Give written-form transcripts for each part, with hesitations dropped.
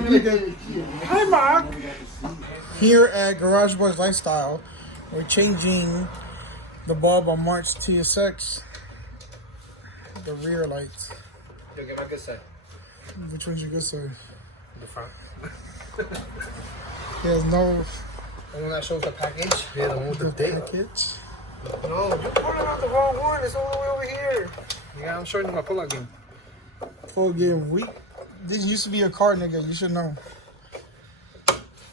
Hi, Mark. Here at Garage Boys Lifestyle, we're changing the bulb on March TSX. The rear lights. Yo, get my good side. Which one's your good side? The front. There's no The one that shows the package. Yeah, the one with the date. package. No, you're pulling out the wrong one. It's all the way over here. Yeah, I'm showing you my pull-out game. Full game week. This used to be a car, nigga. You should know.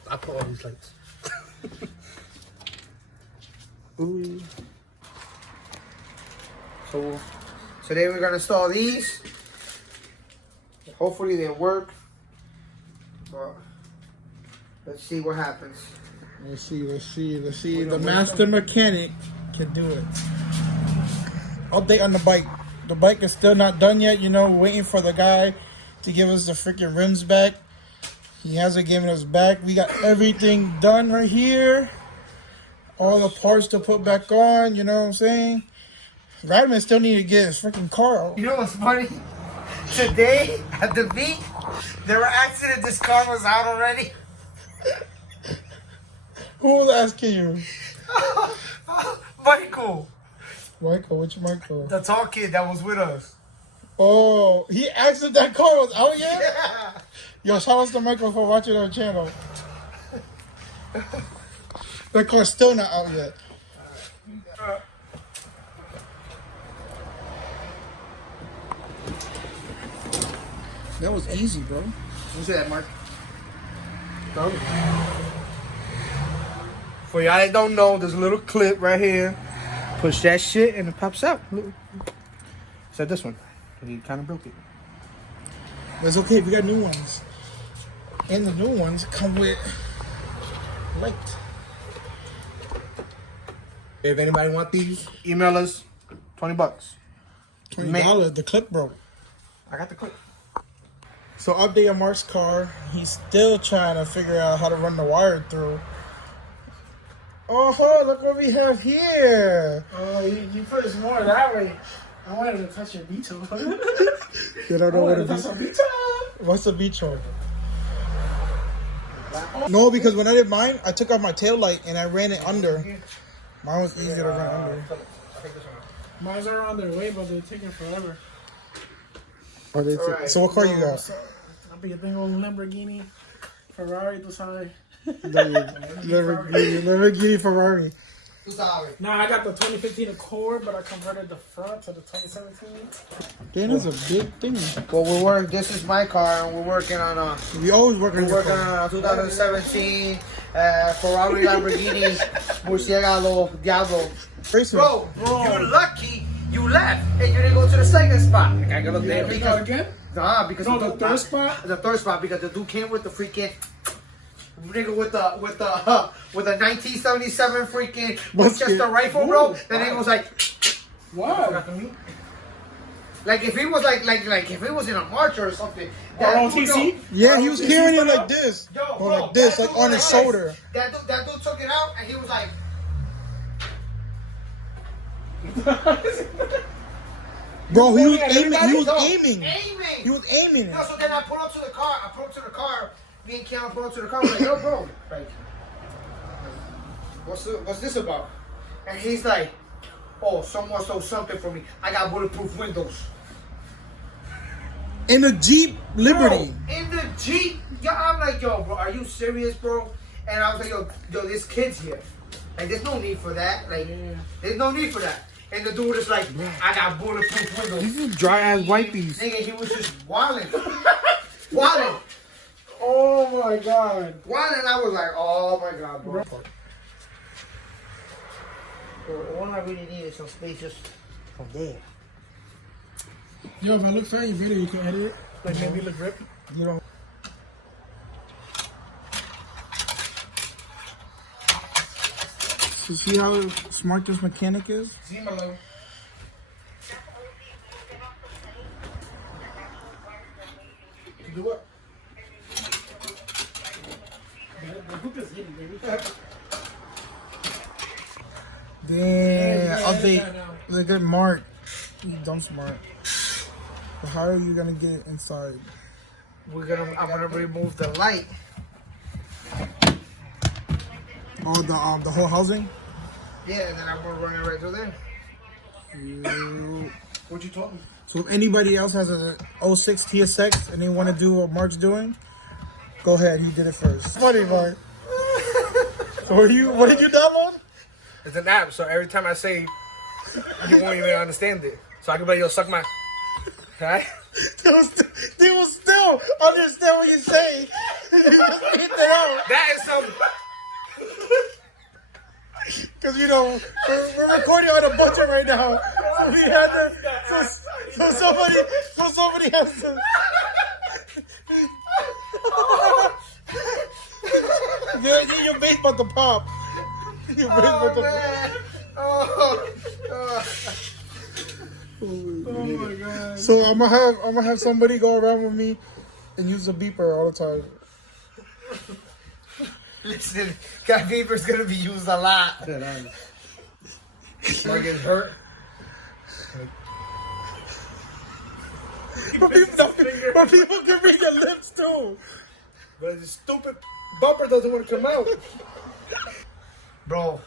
I put all these lights. Ooh. So today we're gonna install these. Hopefully they work. But let's see what happens. Let's see. The master mechanic can do it. Update on the bike. The bike is still not done yet. You know, waiting for the guy to give us the freaking rims back. He hasn't given us back. We got everything done right here. All the parts to put back on. You know what I'm saying? Radman still need to get his freaking car out. You know what's funny? Today at the beat, they were asking if this car was out already. Who was asking you? Michael, Michael, which Michael? the tall kid that was with us. Oh, he asked if that car was out yet? Yeah. Yo, shout out to Michael for watching our channel. That car's still not out yet. That was easy, bro. You say that, Mark? For y'all that don't know, there's a little clip right here. Push that shit and it pops out. Look. Except this one. He kind of broke it. But it's okay, we got new ones. And the new ones come with light. If anybody want these, email us. $20. $20, the clip broke. I got the clip. So update on Mark's car. He's still trying to figure out how to run the wire through. Oh, look what we have here. Oh, you put it more that way. I wanted to touch your veto. You don't know what it is. What's a beach one? No, because when I did mine, I took off my tail light and I ran it under. Mine was easy to run under. Mine's are on their way, but they're taking forever. So what car you got? I'll be a big old Lamborghini, Ferrari, tu sabes. Lamborghini Ferrari. Nah, I got the 2015 Accord, but I converted the front to the 2017. Damn, that's a big thing. Well, this is my car, and we're working on a. We always working We're working on a 2017 Ferrari Lamborghini Murcielago Diablo. Bro, you're lucky you left and you didn't go to the second spot. I got Yeah, we go again? Nah, because No, the third spot? The third spot because the dude came with the freaking nigga with the 1977 freaking Winchester rifle, bro. Then he was like, What? like if he was like if he was in a march or something. On TC? Yeah, he was carrying it like this. Yo, Or bro, like this, that like dude on was his like shoulder. this. That dude took it out and he was like. Bro, he was aiming. He was aiming. No, so then I pull up to the car. Me and Keanu pull up to the car. I'm like, yo, bro, like, what's this about? And he's like, oh, someone stole something from me. I got bulletproof windows. In the Jeep Liberty. Bro, in the Jeep. Yeah, I'm like, yo, bro, are you serious, bro? And I was like, yo, this kid's here. Like, there's no need for that. Like, there's no need for that. And the dude is like, I got bulletproof windows. These are dry ass wipies. Nigga, he was just wilding. Wilding. Oh my god. Wilding, I was like, oh my god, bro. All I really need is some space just from there. Yo, if I look fat in your video, you can edit it. Like, maybe look ripped. You don't. So see how smart this mechanic is? Dímelo. Do what? The hook is hitting, baby. Damn, update. Look at Mark. He's dumb smart. But how are you gonna get it inside? I'm gonna remove the light. Oh, the whole housing. Yeah, and then I'm gonna run it right through there. What you told me? So if anybody else has a 06 TSX and they want to do what Mark's doing, go ahead. He did it first. Funny, Mark. So what did you download? It's an app, so every time I say, you won't even understand it. So I can be like, yo, suck my. Right? They will still understand what you're saying. You just hit that out. That is some. Because, we're recording on a budget right now. So we had to. So somebody has to. Your base about to pop. Your base about to pop. Oh my god. So I'm gonna have somebody go around with me and use the beeper all the time. Listen, that beeper's gonna be used a lot. Like it's hurt. But people can read your lips too. But the stupid bumper doesn't want to come out. Bro,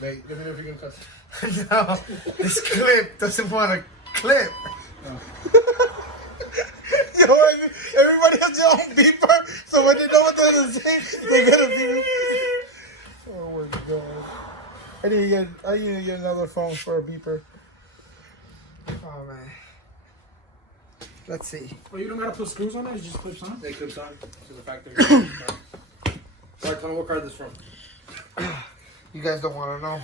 Wait, let me know if you're gonna cut. no, this clip doesn't want to clip. Yo, everybody has their own beeper, so when they know what they're gonna say, they're gonna be. Oh my god! I need to get another phone for a beeper. Oh man. Let's see. Well, you don't gotta put screws on it, it just clips on. They clips on to the factory. Sorry, tell me what car this from. You guys don't want to know.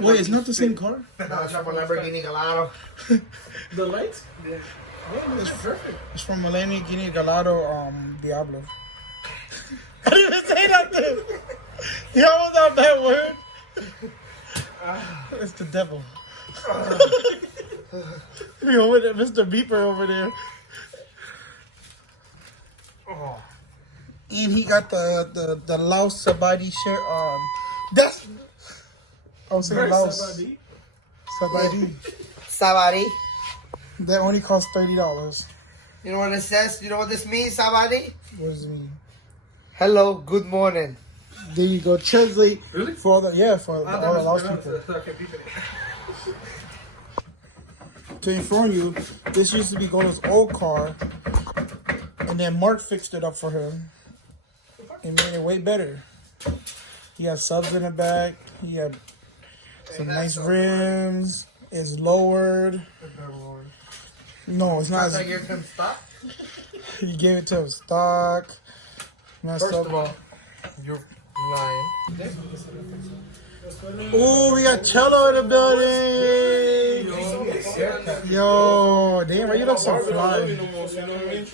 Wait, it's not the same car? No, it's from a Lamborghini Gallardo. The lights? Yeah. It's perfect. It's from Lamborghini Gallardo Diablo. I didn't even say nothing. That was not a bad word. It's the devil. Over there, Mr. Beeper over there. Oh. And he got the Laos Sabadi shirt on. That's. I was saying Laos Sabadi. Sabari. That only costs $30. You know what it says? You know what this means, Sabari? What does it mean? Hello, good morning. There you go. Translate Really? for all the all the Laos people. To inform you, this used to be Golo's old car, and then Mark fixed it up for him and made it way better. He had subs in the back. He had some nice rims. It's lowered. No, it's not. I give him stop. He gave it to him stock. Messed First up. of all, you're lying. Oh, we got Cello in the building. Yo, damn, why you look so fly?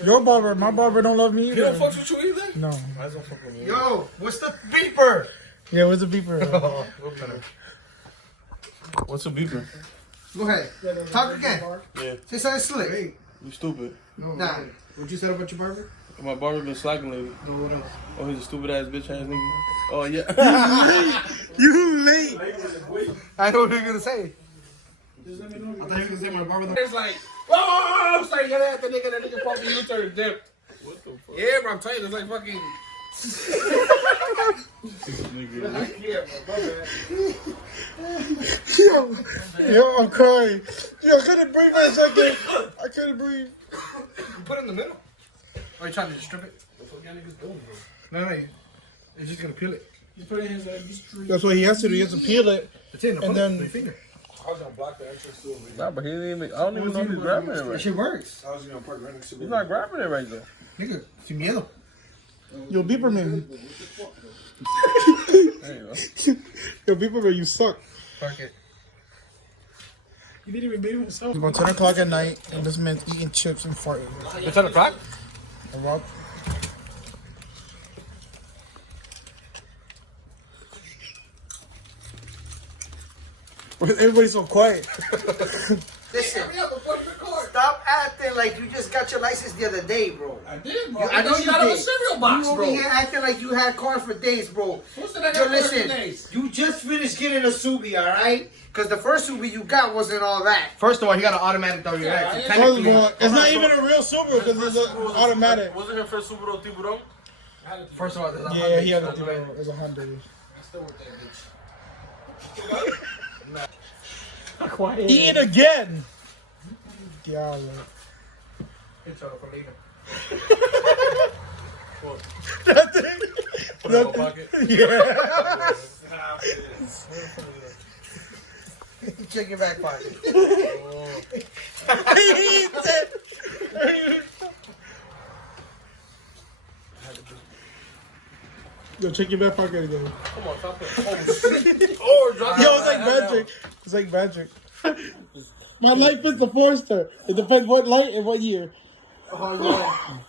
Your barber, my barber don't love me You don't either. fuck with you either? No. I don't fuck with me. Yo, what's the beeper? Yeah, where's the beeper? What's a beeper? Go ahead. Talk again. Yeah. Say something slick. You stupid. Nah. What you said about your barber? My barber been slacking lately. No, no. Oh, he's a stupid ass bitch ass nigga. Oh yeah. You late. I know what you're gonna say. I thought you were gonna say my barber. It's like, oh, I'm sorry, get at the nigga. That nigga fucking U-turn dip. What the fuck? Yeah, bro, I'm telling you, it's like fucking. Yo, I'm crying. Yo, I couldn't breathe for a second. I couldn't breathe. You put it in the middle. Are you trying to just strip it? What the fuck y'all niggas doing, bro? No, it's just gonna peel it. You put it in his tree. That's what he has to do. He has to peel it. That's it. And then- your finger. I was gonna block the extra still. Nah, but he didn't even. I don't even know if he's grabbing it That right. shit works. I was gonna park right next to He's not grabbing it right though. Nigga, sin miedo. Yo, beeper man. There you go. Yo, beeper man, you suck. Fuck it. He didn't even bathe himself. It's about 10 o'clock at night, and this man's eating chips and farting. It's 10 o'clock? And Rob, why is everybody so quiet? Listen. Stop stop acting like you just got your license the other day, bro. I did, bro. I know you got out of a did. cereal box, You over bro. here acting like you had cars for days, bro. Who said I Yo, got cars for listen, days? you just finished getting a Subi, all right? Because the first Subi you got wasn't all that. First of all, he got an automatic 30 Yeah, so I- First of technically, all, it's not even a real Subaru because it's an automatic. Wasn't her first Subaru Tiburon? first of all, there's a Yeah, he had a Honda. Tiburon. It was a Honda. I still want that bitch. Quiet. Eat again. Yeah. It's all for later. Put it in my pocket. Check your back pocket. Yo, check your back pocket again. Come on, stop it. Oh, drop Yo, it's like magic. It's like magic. My life is a Forester. It depends what light and what year. Oh,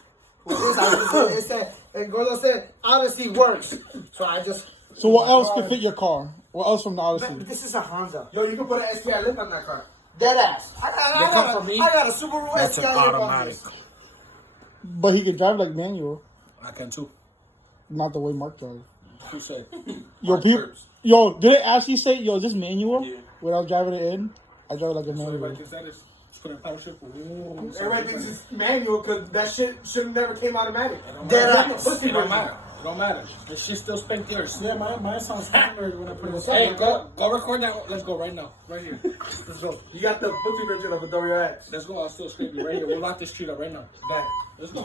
yeah. It said, and Gordo said, Odyssey works. So I just. So what else could fit your car? What else from the Odyssey? This is a Honda. Yo, you can put an SPI lip on that car. Dead ass. I got a Subaru That's an STI lip on automatic. this. But he can drive like manual, I can too. not the way Mark drives. Who said? Yo, people, yo, did it actually say, yo, just manual without driving it in? I drive like a manual. Everybody thinks that is. Just put in power shift. Everybody thinks it's manual because that shit should have never came automatic. Dead ass. It don't matter. It don't matter. The shit still spent yours. Yeah, mine sounds standard when I put it Hey, in. go record that. Let's go right now. Right here. Let's go. You got the pussy version of a door your ass. Let's go. I'll still scrape you right here. We'll lock this street up right now. Back. Let's go.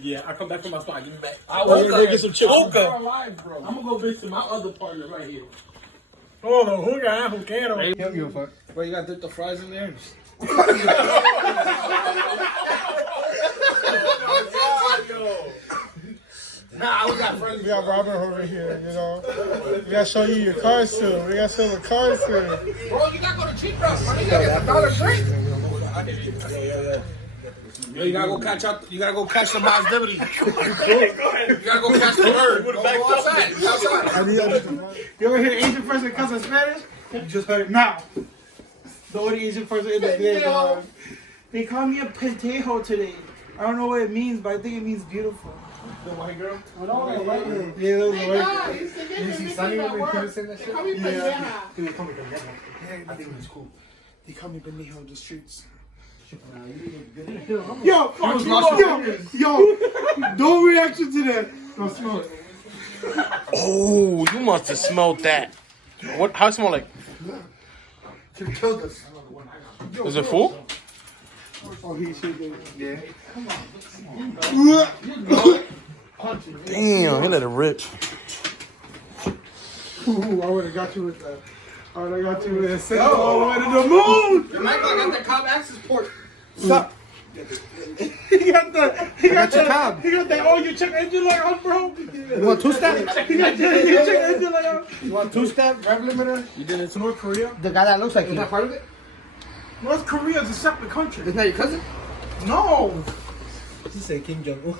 Yeah, I come back from my spot. Give me back. I Go get some chips. I'm gonna go visit my other partner right here. Oh, no, who got who quiero? Bro, you gotta dip the fries in there. Nah, we got friends. We got Robert over here, you know. We gotta show you your cars soon. We gotta show the cars soon. Bro, you gotta go to Cheap Rock. Man. You gotta get the Dollar Tree. Yo, you gotta go catch up. You gotta go catch the Miles Liberty. You gotta go catch the bird. Go outside. Outside. You ever hear Asian person cuss in Spanish? You just heard it now. The only Asian person in the game. They call me a pentejo today. I don't know what it means, but I think it means beautiful. The white girl. Yeah, that was the white. You see Sonny when he was saying that shit? I think it's cool. They call me pendejo in the streets. Yo, fuck yo, no reaction to that. Don't smell it. Oh, you must have smelled that. What? How it smell like? Should have killed us. Is it full? Oh, he should do. Yeah. Damn, he let it rip. Ooh, I would have got you with that. I would have got you with that. Send it all the way to the moon. Your Michael got the Cobb access port. Stop. He got your cab. He got that. Oh, you check engine light on, bro. You want two-step? He got your check engine light on. You want two-step? Rev limiter? You did it to North Korea? The guy that looks like you. Is that part of it? North Korea is a separate country. Isn't that your cousin? No. He said Kim Jong-un.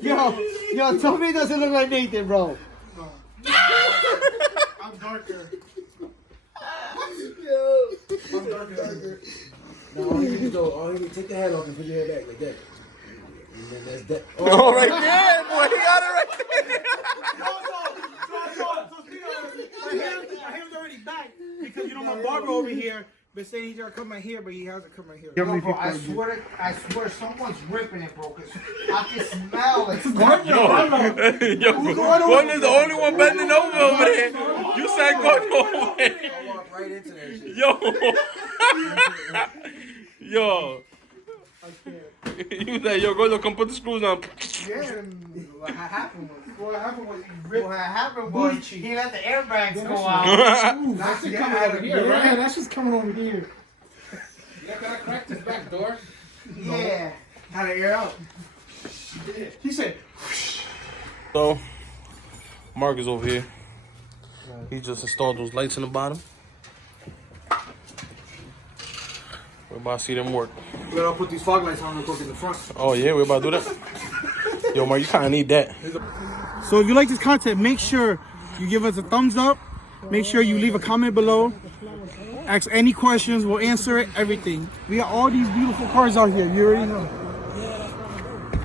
Yo. Yo, tell me it doesn't look like Nathan, bro. I'm darker. I'm darker. No, all you need to go, all you need to take the head off and put your head back like that. And then that's that. Oh, right there, boy. He got it right there. My hair's already back because you know my barber over here been saying he's gonna cut my hair, but he hasn't cut my hair. Yo, bro, I swear someone's ripping it, bro, because I can smell like Yo, one is the only one bending over there. You said go no way. I walk right into that shit. Yo. You said, yo, go, come put the screws on. Yeah, what happened was he ripped. What happened was he let the airbags go out. That's it coming over here, Yeah, right? that's just coming over here. You gotta crack this back door. Yeah. How to air out. He said, So, Mark is over here. He just installed those lights in the bottom. We're about to see them work. We gotta put these fog lights on real quick in the front. Oh, yeah, we're about to do that. Yo, Mark, you kind of need that. so if you like this content, make sure you give us a thumbs up. Make sure you leave a comment below. Ask any questions, we'll answer it, everything. We got all these beautiful cars out here, you already know.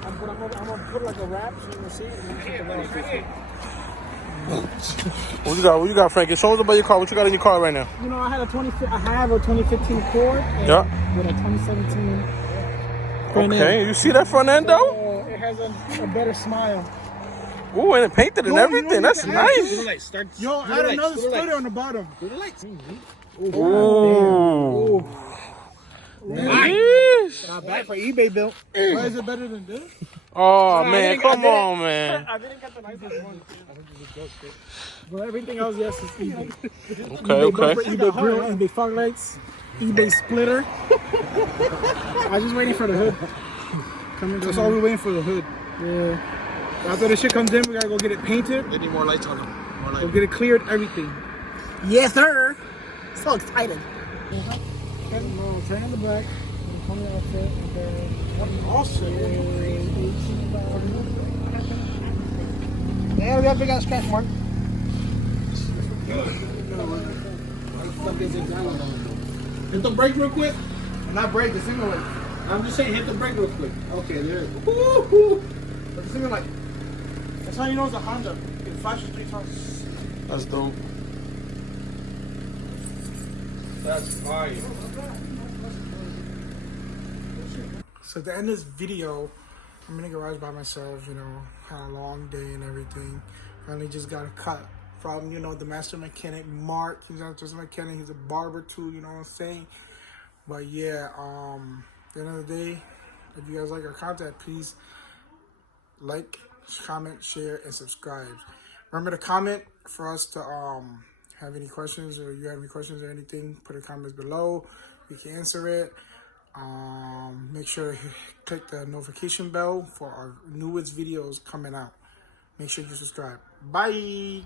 I'm gonna put like a wrap so you can see it. And then put the What you got, Frankie? Show us about your car. What you got in your car right now? You know, I have a 2015 Accord. Yeah. With a 2017 front Okay, end. you see that front end though? It has a better smile. Ooh, and it painted and everything. That's nice. Yo, add another splitter on the bottom. Ooh. Yeesh. Not bad for eBay built. Why is it better than this? Oh man, come on, man. I didn't get the nicest one. But everything else, yes, is eBay. Okay, Bumper, okay. eBay grill, eBay fog lights, eBay splitter. I was just waiting for the hood. That's all we're waiting for, the hood. Yeah. After the shit comes in, we gotta go get it painted. They need more lights on them. More Go lights. get it cleared, everything. Yes, sir. So excited. Turn on the back. Come on, outfit. Yeah, we got a big ass scratch mark. Hit the brake real quick. Not brake, the single light. I'm just saying, hit the brake real quick. Okay, there it is. But the single light. That's how you know it's a Honda. It flashes 3 times. That's dope. That's fire. So at the end of this video, I'm in the garage by myself, you know, had a long day and everything. Finally just got a cut from, you know, the master mechanic, Mark. He's not just a mechanic, he's a barber too, you know what I'm saying? But yeah, at the end of the day, if you guys like our content, please like, comment, share, and subscribe. Remember to comment for us to have any questions, or you have any questions or anything, put in comments below. We can answer it. Make sure to click the notification bell for our newest videos coming out. Make sure you subscribe. Bye.